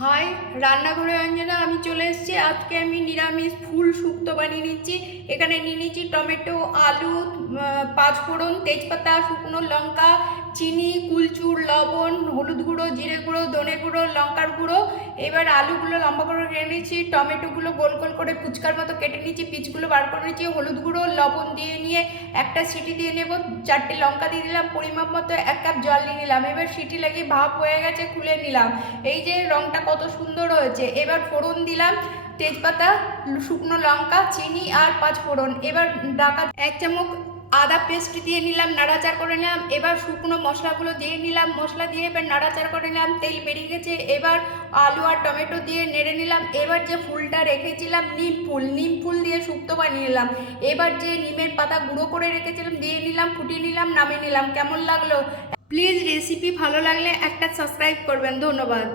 High, রান্নাঘরে অঞ্জনা। আমি চলে এসেছি। আজকে আমি নিরামিষ ফুল শুক্তো বানিয়ে নিচ্ছি। এখানে নিয়ে নিচ্ছি টমেটো, আলু, পাঁচফোড়ন, তেজপাতা, শুকনো লঙ্কা, চিনি, কুলচুর, লবণ, হলুদ গুঁড়ো, জিরে গুঁড়ো, ধনে গুঁড়ো, লঙ্কার গুঁড়ো। এবার আলুগুলো লম্বা করে কেটে নিচ্ছি, টমেটোগুলো গোল গোল করে ফুচকার মতো কেটে নিচ্ছি, পিচগুলো বার করে নিচ্ছি, হলুদ গুঁড়ো, লবণ দিয়ে নিয়ে একটা সিটি দিয়ে নেব, 4টে লঙ্কা দিয়ে দিলাম, পরিমাপ মতো 1 কাপ জল নিয়ে নিলাম। এবার সিটি লাগিয়ে ভাপ হয়ে গেছে, খুলে নিলাম। এই যে রংটা কত সুন্দর হয়েছে। এবার ফোড়ন দিলাম, তেজপাতা, শুকনো লঙ্কা, চিনি আর পাঁচফোড়ন। এবার ডাকা 1 চামচ আদা পেস্ট দিয়ে নিলাম, নাড়াচাড়া করে নিলাম। এবার শুকনো মশলাগুলো দিয়ে নিলাম, মশলা দিয়ে এবার নাড়াচাড়া করে নিলাম। তেল বেরিয়ে গেছে, এবার আলু আর টমেটো দিয়ে নেড়ে নিলাম। এবার যে ফুলটা রেখেছিলাম নিম ফুল দিয়ে শুক্তো বানিয়ে নিলাম। এবার যে নিমের পাতা গুঁড়ো করে রেখেছিলাম দিয়ে নিলাম, ফুটিয়ে নিলাম, নামিয়ে নিলাম। কেমন লাগলো? প্লিজ রেসিপি ভালো লাগলে একটা সাবস্ক্রাইব করবেন। ধন্যবাদ।